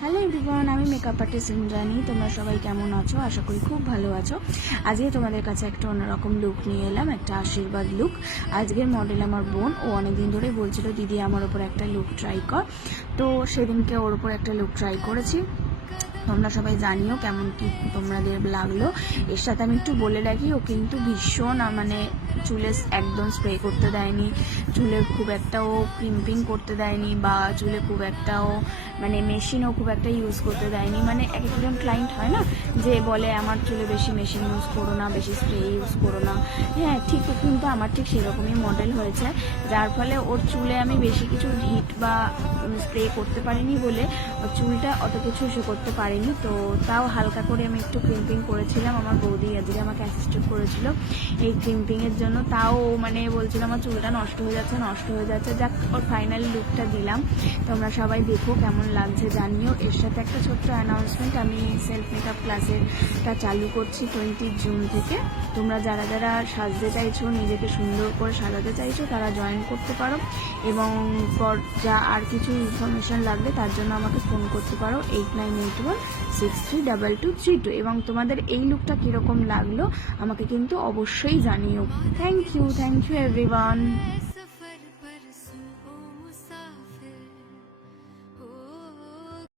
Hello everyone, আমি makeup artist Indrani. তোমরা সবাই কেমন আছো? আশা করি খুব ভালো আছো। আজকে তোমাদের কাছে একটা অন্যরকম লুক নিয়ে এলাম, একটা আশীর্বাদ লুক। আজকের মডেল আমার বোন। ও অনেকদিন ধরে বলছিল দিদি আমার ওপর একটা লুক ট্রাই কর, তো সেদিনকে ওর ওপর একটা লুক ট্রাই করেছি। তোমরা সবাই জানিও কেমন কি তোমাদের লাগলো। এর সাথে আমি একটু বলে রাখি, ও কিন্তু ভীষণ মানে চুলে একদম স্প্রে করতে দেয়নি, চুলে খুব একটাও ক্রিম্পিং করতে দেয়নি, বা চুলে খুব একটাও মানে মেশিনও খুব একটা ইউজ করতে দেয়নি। মানে এক একজন ক্লায়েন্ট হয় না যে বলে আমার চুলে বেশি মেশিন ইউজ করো না, বেশি স্প্রে ইউজ করো না। হ্যাঁ ঠিক, কিন্তু আমার ঠিক সেরকমই মডেল হয়েছে, যার ফলে ওর চুলে আমি বেশি কিছু হিট বা স্প্রে করতে পারিনি বলে ওর চুলটা অত কিছু ইস্যু করতে পারিনি। তো তাও হালকা করে আমি একটু ক্রিম্পিং করেছিলাম। আমার বৌদি আজকে আমাকে অ্যাসিস্ট করেছিল এই ক্রিম্পিংয়ের জন্য। তাও মানে বলছিল আমার চুলটা নষ্ট হয়ে যাচ্ছে। যাক, ওর ফাইনাল লুকটা দিলাম। তোমরা সবাই দেখো কেমন লাগছে জানিও। এর সাথে একটা ছোট্ট অ্যানাউন্সমেন্ট, আমি সেলফ মেকআপ ক্লাসেরটা চালু করছি 20 জুন থেকে। তোমরা যারা যারা সাজতে চাইছো, নিজেকে সুন্দর করে সাজাতে চাইছো, তারা জয়েন করতে পারো। এবং যা আর কিছু ইনফরমেশান লাগবে তার জন্য আমাকে ফোন করতে পারো 8981632232। এবং তোমাদের এই লুকটা কীরকম লাগলো আমাকে কিন্তু অবশ্যই জানিও। Thank you everyone.